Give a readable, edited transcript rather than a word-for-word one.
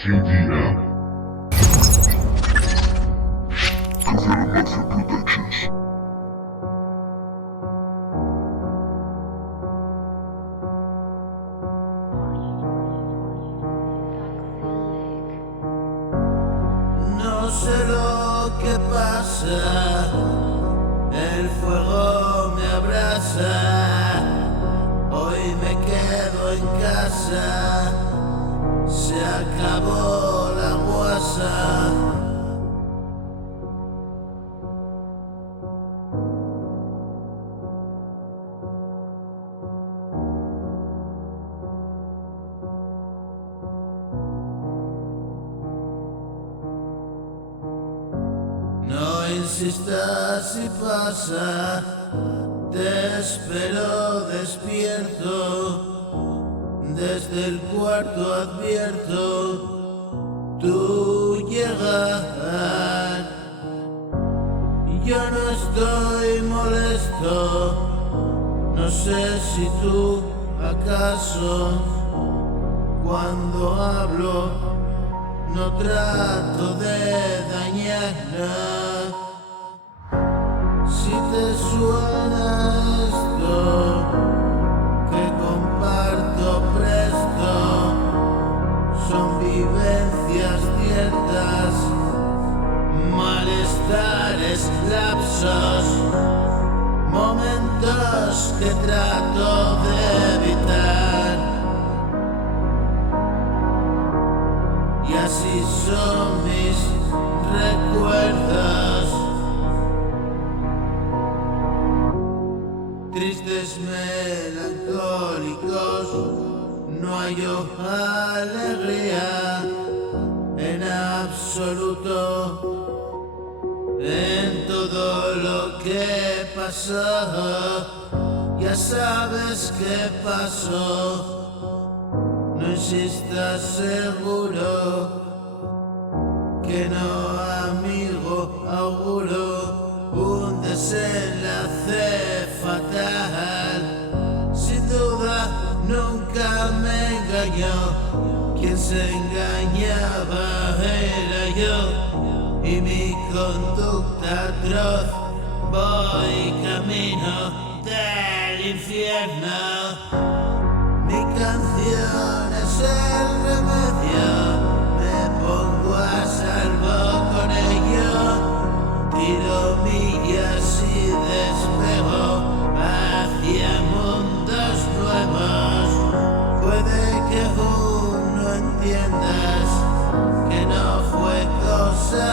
TDM. Confirm Mafia Productions. No sé lo que pasa, el fuego me abraza, hoy me quedo en casa, se acabó la guasa. No insistas si pasa, te espero despierto, desde el cuarto advierto tu llegar. Yo no estoy molesto, no sé si tú acaso, cuando hablo no trato de dañar. Si te suena esto que comparto presto, son vivencias ciertas, malestares, lapsos, momentos que trato de evitar. Y así son mis recuerdos, tristes, melancólicos, no hay alegría en absoluto en todo lo que pasó. Ya sabes qué pasó. No insistas, seguro que no, amigo, auguro un desenlace fatal. Sin duda nunca me engañó, quien se engañaba era yo y mi conducta atroz. Voy camino del infierno. Mi canción es el remedio, me pongo a salvo con ello, tiro millas y despego hacia mundos nuevos. Puede que aún no entiendas que no fue cosa